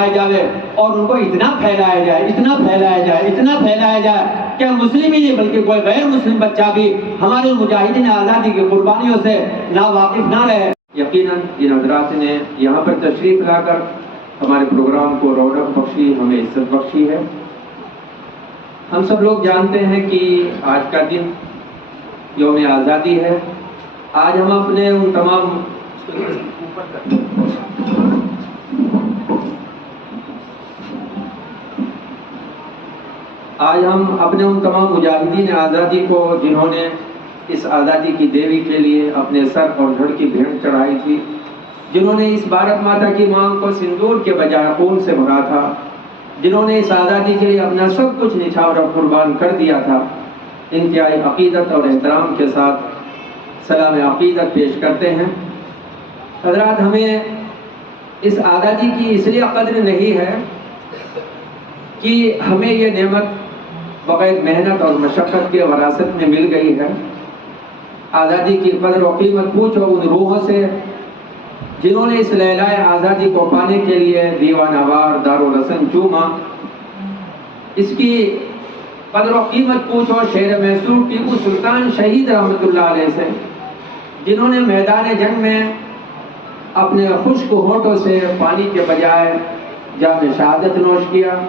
فرمایا جائے اور ان کو اتنا پھیلایا جائے، اتنا پھیلایا جائے، اتنا پھیلایا جائے کہ مسلم ہی نہیں بلکہ کوئی غیر مسلم بچہ بھی ہمارے مجاہدین آزادی کی قربانیوں سے ناواقف نہ رہے۔ یقیناً ان حضرات نے یہاں پر تشریف لا کر ہمارے پروگرام کو رونق بخشی، ہمیں عزت بخشی ہے۔ ہم سب لوگ جانتے ہیں کہ آج کا دن یوم آزادی ہے۔ آج ہم اپنے ان تمام مجاہدین آزادی کو جنہوں نے اس آزادی کی دیوی کے لیے اپنے سر اور دھڑ کی بھینٹ چڑھائی تھی، جنہوں نے اس بھارت ماتا کی مانگ کو سندور کے بجائے خون سے بھرا تھا، جنہوں نے اس آزادی کے لیے اپنا سب کچھ نچھاور اور قربان کر دیا تھا، انتہائی عقیدت اور احترام کے ساتھ سلام عقیدت پیش کرتے ہیں۔ حضرات، ہمیں اس آزادی کی اس لیے قدر نہیں ہے کہ ہمیں یہ نعمت بغیر محنت اور مشقت کے وراثت میں مل گئی ہے۔ آزادی کی قدر و قیمت پوچھو ان روحوں سے جنہوں نے اس لیلہ آزادی کو پانے کے لیے دیوانہ وار دار و رسن چوما۔ اس کی قدر و قیمت پوچھو شیر میسور ٹیپو سلطان شہید رحمت اللہ علیہ سے، جنہوں نے میدان جنگ میں اپنے خشک ہونٹوں سے پانی کے بجائے جام شہادت نوش کیا۔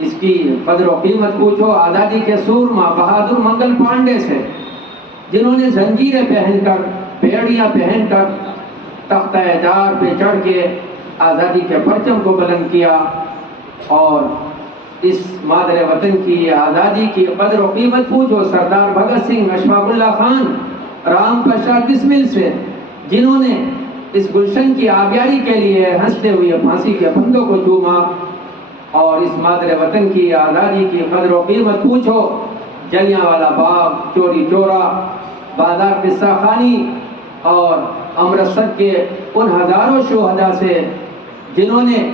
اس کی قدر و قیمت پوچھو آزادی کے سورما بہادر منگل پانڈے سے، جنہوں نے زنجیریں پہن کر، بیڑیاں پہن کر تختہ دار پہ چڑھ کے آزادی کے پرچم کو بلند کیا، اور اس مادر وطن کی آزادی کی قدر و قیمت پوچھو سردار بھگت سنگھ، اشفاق اللہ خان، رام پرساد بسمل سے، جنہوں نے اس گلشن کی آبیاری کے لیے ہنستے ہوئے پھانسی کے پھندوں کو چوما۔ اور اس مادر وطن کی آزادی کی قدر و قیمت پوچھو جلیانوالہ باغ، چوری چورا، بازار قصہ خانی اور امرتسر کے ان ہزاروں شہداء سے، جنہوں نے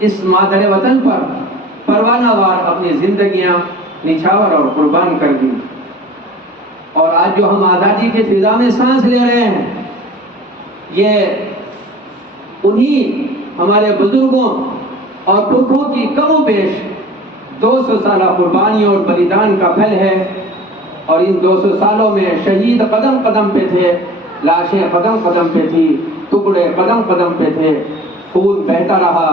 اس مادر وطن پر پروانہ وار اپنی زندگیاں نچھاور اور قربان کر دی۔ اور آج جو ہم آزادی کے فضا میں سانس لے رہے ہیں، یہ انہی ہمارے بزرگوں اور پرکھوں کی کم و بیش 200 سالہ قربانیوں اور بلیدان کا پھل ہے۔ اور ان 200 سالوں میں شہید قدم قدم پہ تھے، لاشیں قدم قدم پہ تھی، ٹکڑے قدم قدم پہ تھے، خون بہتا رہا،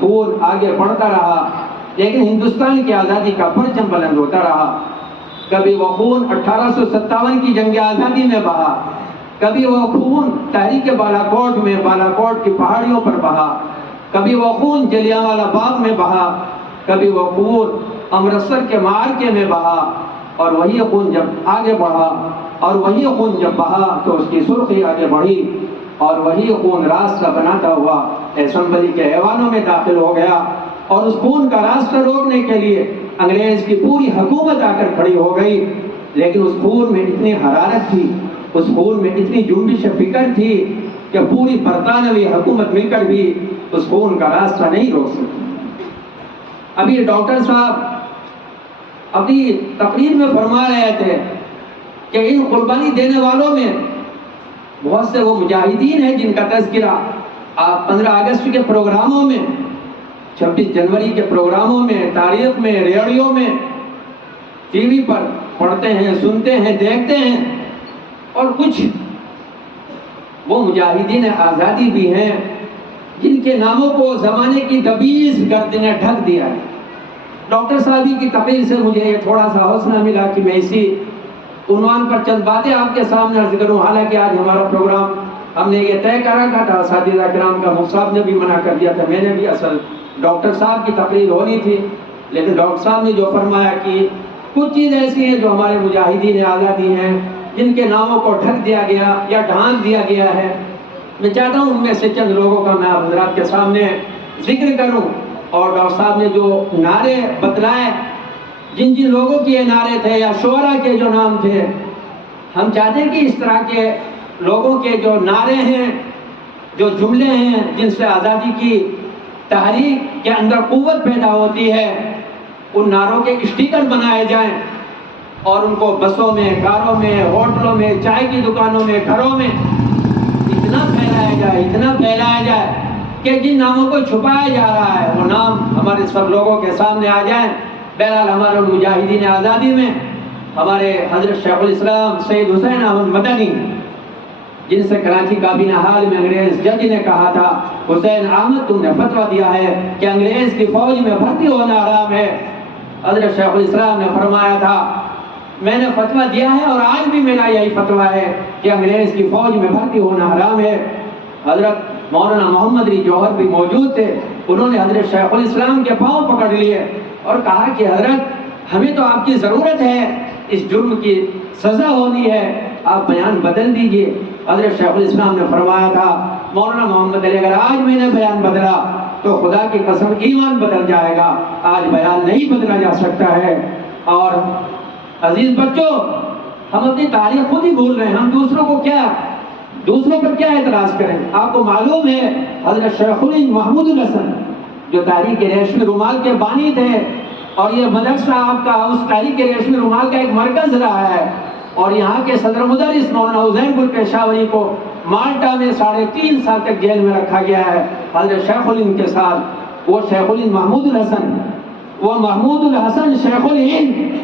خون آگے بڑھتا رہا، لیکن ہندوستان کی آزادی کا پرچم بلند ہوتا رہا۔ کبھی وہ خون 1857 کی جنگ آزادی میں بہا، کبھی وہ خون تحریک بالا کوٹ میں بالا کوٹ کی پہاڑیوں پر بہا، کبھی وہ خون جلیانوالہ باغ میں بہا، کبھی وہ خون امرتسر کے معرکے میں بہا۔ اور وہی خون جب آگے بڑھا اور وہی خون جب بہا تو اس کی سرخی آگے بڑھی، اور وہی خون راستہ بناتا ہوا اسمبلی کے ایوانوں میں داخل ہو گیا، اور اس خون کا راستہ روکنے کے لیے انگریز کی پوری حکومت آ کر کھڑی ہو گئی۔ لیکن اس خون میں اتنی حرارت تھی، اس خون میں اتنی جنبش فکر تھی کہ پوری برطانوی حکومت مل کر بھی اس خون کا راستہ نہیں روک سکی۔ ابھی ڈاکٹر صاحب اپنی تقریر میں فرما رہے تھے کہ ان قربانی دینے والوں میں بہت سے وہ مجاہدین ہیں جن کا تذکرہ آپ 15 اگست کے پروگراموں میں، 26 جنوری کے پروگراموں میں، تاریخ میں، ریڈیو میں، ٹی وی پر پڑھتے ہیں، سنتے ہیں، دیکھتے ہیں۔ اور کچھ وہ مجاہدین آزادی بھی ہیں جن کے ناموں کو زمانے کی دبیز گرد نے ڈھک دیا ہے۔ ڈاکٹر صاحب کی تقریر سے مجھے یہ تھوڑا سا حوصلہ ملا کہ میں اسی عنوان پر چند باتیں آپ کے سامنے عرض کروں۔ حالانکہ آج ہمارا پروگرام ہم نے یہ طے کر رکھا تھا، اساتذہ کرام کا مفتی صاحب نے بھی منع کر دیا تھا، میں نے بھی اصل ڈاکٹر صاحب کی تقریر ہونی تھی، لیکن ڈاکٹر صاحب نے جو فرمایا کہ کچھ چیزیں ایسی ہیں جو ہمارے مجاہدین آزادی ہیں جن کے ناموں کو ڈھک دیا گیا یا ڈھانک دیا گیا ہے، میں چاہتا ہوں ان میں سے چند لوگوں کا میں آپ حضرات کے سامنے ذکر کروں۔ اور ڈاکٹر صاحب نے جو نعرے بتلائے، جن جن لوگوں کے یہ نعرے تھے یا شعراء کے جو نام تھے، ہم چاہتے ہیں کہ اس طرح کے لوگوں کے جو نعرے ہیں، جو جملے ہیں جن سے آزادی کی تحریک کے اندر قوت پیدا ہوتی ہے، ان نعروں کے اسٹیکر بنائے جائیں اور ان کو بسوں میں، کاروں میں، ہوٹلوں میں، چائے کی دکانوں میں، گھروں میں اتنا پھیلایا جائے کہ جن ناموں کو چھپایا جا رہا ہے وہ نام ہمارے سب لوگوں کے سامنے آ جائیں۔ بہرحال ہمارے مجاہدین آزادی میں ہمارے حضرت شیخ الاسلام سید حسین احمد مدنی، جن سے کراچی کابینہ حال میں انگریز جج نے کہا تھا حسین احمد تم نے فتویٰ دیا ہے کہ انگریز کی فوج میں بھرتی ہونا حرام ہے، حضرت شیخ الاسلام نے فرمایا تھا میں نے فتویٰ دیا ہے اور آج بھی میرا یہی فتویٰ ہے کہ انگریز کی فوج میں بھرتی ہونا حرام ہے۔ حضرت مولانا محمد علی جوہر بھی موجود تھے، انہوں نے حضرت شیخ الاسلام کے پاؤں پکڑ لیے اور کہا کہ حضرت ہمیں تو آپ کی ضرورت ہے، اس جرم کی سزا ہونی ہے، آپ بیان بدل دیجئے۔ حضرت شیخ الاسلام نے فرمایا تھا مولانا محمد علی اگر آج میں نے بیان بدلا تو خدا کی قسم ایمان بدل جائے گا، آج بیان نہیں بدلا جا سکتا ہے۔ اور عزیز بچوں، ہم اپنی تاریخ خود ہی بھول رہے ہیں، ہم دوسروں پر کیا اعتراض کریں؟ آپ کو معلوم ہے حضرت شیخ الہند محمود الحسن جو تحریک ریشمی رومال کے بانی تھے، اور یہ مدرسہ آپ کا اس تحریک ریشمی رومال کا ایک مرکز رہا ہے، اور یہاں کے صدر مدرس مولانا حسین گل پشاوری کو مالٹا میں 3.5 سال تک جیل میں رکھا گیا ہے حضرت شیخ الہند کے ساتھ۔ وہ شیخ الہند محمود الحسن، وہ محمود الحسن شیخ الہند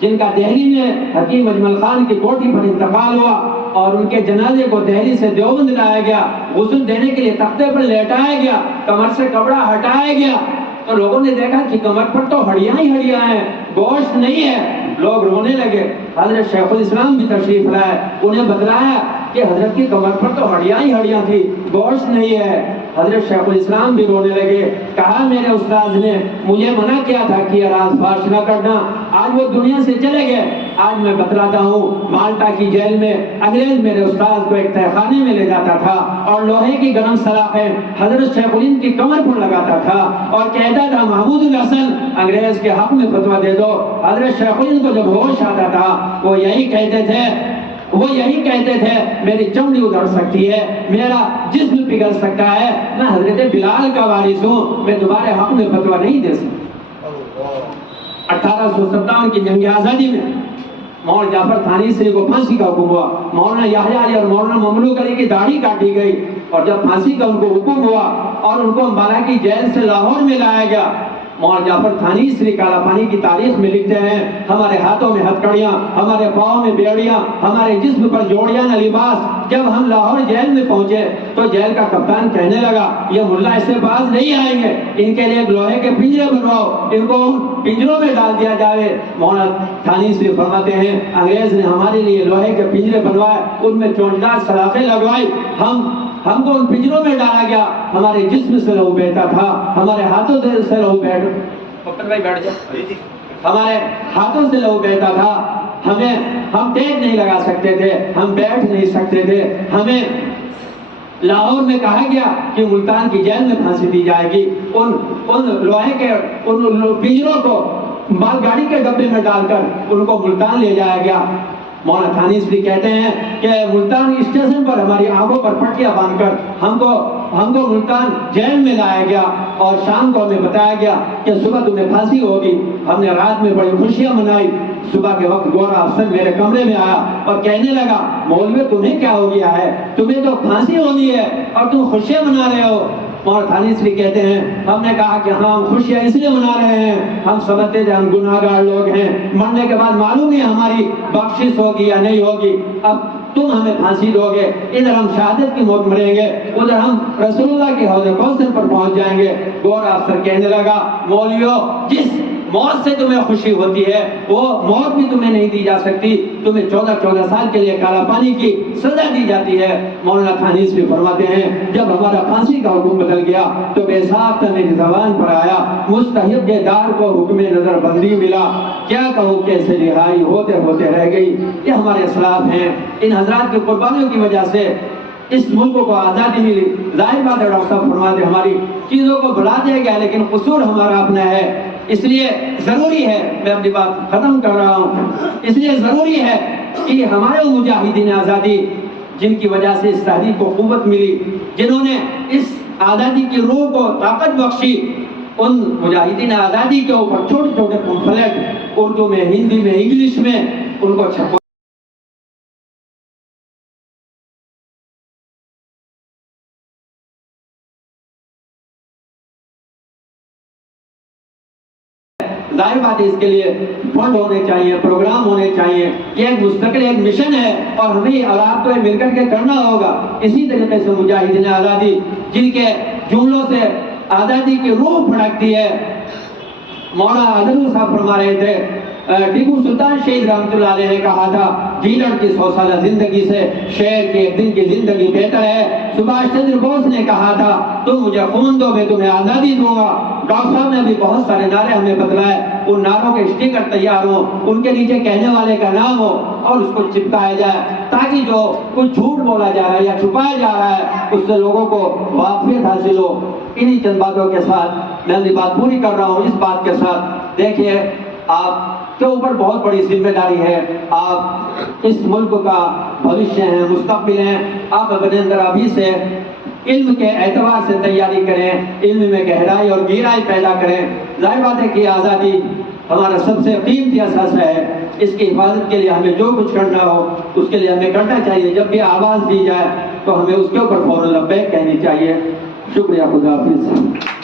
جن کا دہلی میں حکیم اجمل خان کی کوٹھی پر انتقال ہوا اور ان کے جنازے کو دہلی سے دیوبند لایا گیا، غسل دینے کے لیے تختے پر لیٹایا گیا، کمر سے کپڑا ہٹایا گیا، تو لوگوں نے دیکھا کہ کمر پر تو ہڈیاں ہی ہڈیاں ہیں، گوشت نہیں ہے، لوگ رونے لگے۔ حضرت شیخ الاسلام بھی تشریف لائے، انہیں بتلایا کہ حضرت کی کمر پر تو ہڈیاں ہی ہڈیاں تھی، گوشت نہیں ہے۔ حضرت شیخ الاسلام بھی رونے لگے، کہا میرے استاد نے مجھے منع کیا تھا کہ یہ راز فاش نہ کرنا، آج وہ دنیا سے چلے گئے، آج میں بتلاتا ہوں مالٹا کی جیل میں انگریز میرے استاد کو ایک تہہ خانے میں لے جاتا تھا اور لوہے کی گرم سلاخیں حضرت شیخ الہند کی کمر پر لگاتا تھا اور کہتا تھا محمود الحسن انگریز کے حق میں فتویٰ دے دو۔ حضرت شیخ الہند کو جب ہوش آتا تھا وہ یہی کہتے تھے میری چمڑی ادھڑ سکتی ہے، میرا جسم پگھل سکتا ہے، میں حضرت بلال کا وارث ہوں، میں تمہارے حق میں فتویٰ نہیں دے سکتا۔ 1857 کی جنگ آزادی میں مولانا جعفر تھانیسری کو پھانسی کا حکم ہوا، مولانا یحییٰ علی اور مولانا مملوک علی کی داڑھی کاٹی گئی، اور جب پھانسی کا ان کو حکم ہوا اور ان کو امبالہ کی جیل سے لاہور میں لایا گیا، مولانا جعفر تھانیسری کالا پانی کی تاریخ میں لکھتے ہیں ہمارے ہاتھوں میں ہتھکڑیاں، ہمارے پاؤں میں بیڑیاں، ہمارے جسم پر جوڑیاں نہ لباس۔ جب ہم لاہور جیل میں پہنچے تو جیل کا کپتان کہنے لگا یہ ملا اس سے باز نہیں آئیں گے، ان کے لیے ایک لوہے کے پنجرے بنواؤ، ان کو پنجروں میں ڈال دیا جائے۔ مولانا تھانیسری فرماتے ہیں انگریز نے ہمارے لیے لوہے کے پنجرے بنوائے، ان میں چونچدار سلاخیں لگوائی، ہم کو ان پنجروں میں ڈالا گیا، ہمارے جسم سے لہو بہتا تھا، ہمارے ہاتھوں سے لہو بیٹھ جائے، ہمارے ہاتھوں سے لہو بہتا تھا، ہم ٹیک نہیں لگا سکتے تھے، ہم بیٹھ نہیں سکتے تھے، ہمیں لاہور میں کہا گیا کہ ملتان کی جیل میں پھانسی دی جائے گی، ان لوہے کے ان پنجروں کو مال گاڑی کے ڈبے میں ڈال کر ان کو ملتان لے جایا گیا۔ مولانا تھانیسری کہتے ہیں کہ ملتان اسٹیشن پر ہماری آنکھوں پر پٹیاں باندھ کر ہم کو ملتان جیل میں لایا گیا، اور شام کو ہمیں بتایا گیا کہ صبح تمہیں پھانسی ہوگی۔ ہم نے رات میں بڑی خوشیاں منائی، صبح کے وقت گورا افسر میرے کمرے میں آیا اور کہنے لگا مولوی تمہیں کیا ہو گیا ہے، تمہیں تو پھانسی ہونی ہے اور تم خوشیاں منا رہے ہو۔ مولانا تھانیسری کہتے ہیں ہم نے کہا کہ ہاں خوشیاں اس لیے منا رہے ہیں، ہم سمجھتے تھے ہم گناہگار لوگ ہیں، مرنے کے بعد معلوم نہیں ہماری بخشش ہوگی یا نہیں ہوگی، اب تم ہمیں پھانسی دو گے، ادھر ہم شہادت کی موت مریں گے، ادھر ہم رسول اللہ کے حوض کوثر پر پہنچ جائیں گے۔ گورا افسر کہنے لگا مولویو جس موت سے تمہیں خوشی ہوتی ہے وہ موت بھی تمہیں نہیں دی جا سکتی، تمہیں 14 سال کے لیے کالا پانی کی سزا دی جاتی ہے۔ مولانا تھانیسری فرماتے ہیں جب ہمارا پھانسی کا حکم بدل گیا تو بے ساختہ میری زبان پر آیا مستحق دار کو حکم نظر بندی ملا، کیا کہوں کیسے رہائی ہوتے ہوتے رہ گئی۔ یہ ہمارے اسلاف ہیں، ان حضرات کی قربانیوں کی وجہ سے اس ملک کو آزادی ملی۔ ظاہر بات ہے ڈاکٹر صاحب فرماتے ہیں ہماری چیزوں کو بلا دیا گیا لیکن قصور ہمارا اپنا ہے، اس لیے ضروری ہے، میں اپنی بات ختم کر رہا ہوں، اس لیے ضروری ہے کہ ہمارے مجاہدین آزادی جن کی وجہ سے اس تحریک کو قوت ملی، جنہوں نے اس آزادی کی روح کو طاقت بخشی، ان مجاہدین آزادی کے اوپر چھوٹے چھوٹے پمفلٹ اردو میں، ہندی میں، انگلش میں ان کو چھپا ظاہر بات ہے اس کے لیے فنڈ ہونے چاہیے، پروگرام ہونے چاہیے، یہ ایک مستقل ایک مشن ہے اور ہمیں اور آپ کو مل کر کے کرنا ہوگا۔ اسی طریقے سے مجاہدین آزادی جن کے جملوں سے آزادی کی روح پھڑکتی ہے، مولانا عدل صاحب فرما رہے تھے، ٹیپو سلطان شہید رحمۃ اللہ علیہ نے کہا تھا جیلڑ کی 100 سالہ زندگی سے شیر کے ایک دن کی زندگی بہتر ہے۔ سبھاش چندر بوس نے کہا تھا تم مجھے خون دو میں تمہیں آزادی دوں گا۔ ڈاکٹر صاحب نے بھی بہت سارے نعرے ہمیں بتلائے، ان نعروں کے اسٹیکر تیار ہو، ان کے نیچے کہنے والے کا نام ہو اور اس کو چپکایا جائے تاکہ جو کچھ جھوٹ بولا جا رہا ہے یا چھپایا جا رہا ہے اس سے لوگوں کو واقفیت حاصل ہو۔ انہی چند باتوں کے ساتھ میں اپنی بات پوری کر رہا ہوں۔ اس بات کے ساتھ دیکھیے آپ کے اوپر بہت بڑی ذمہ داری ہے، آپ اس ملک کا بھوشیہ ہیں، مستقبل ہیں۔ آپ اپنے اندر ابھی سے علم کے اعتبار سے تیاری کریں، علم میں گہرائی اور گہرائی پیدا کریں۔ ظاہر بات ہے کہ آزادی ہمارا سب سے قیمتی اثاثہ ہے، اس کی حفاظت کے لیے ہمیں جو کچھ کرنا ہو اس کے لیے ہمیں کرنا چاہیے۔ جب بھی آواز دی جائے تو ہمیں اس کے اوپر فوراً لبیک کہنی چاہیے۔ شکریہ، خدا حافظ۔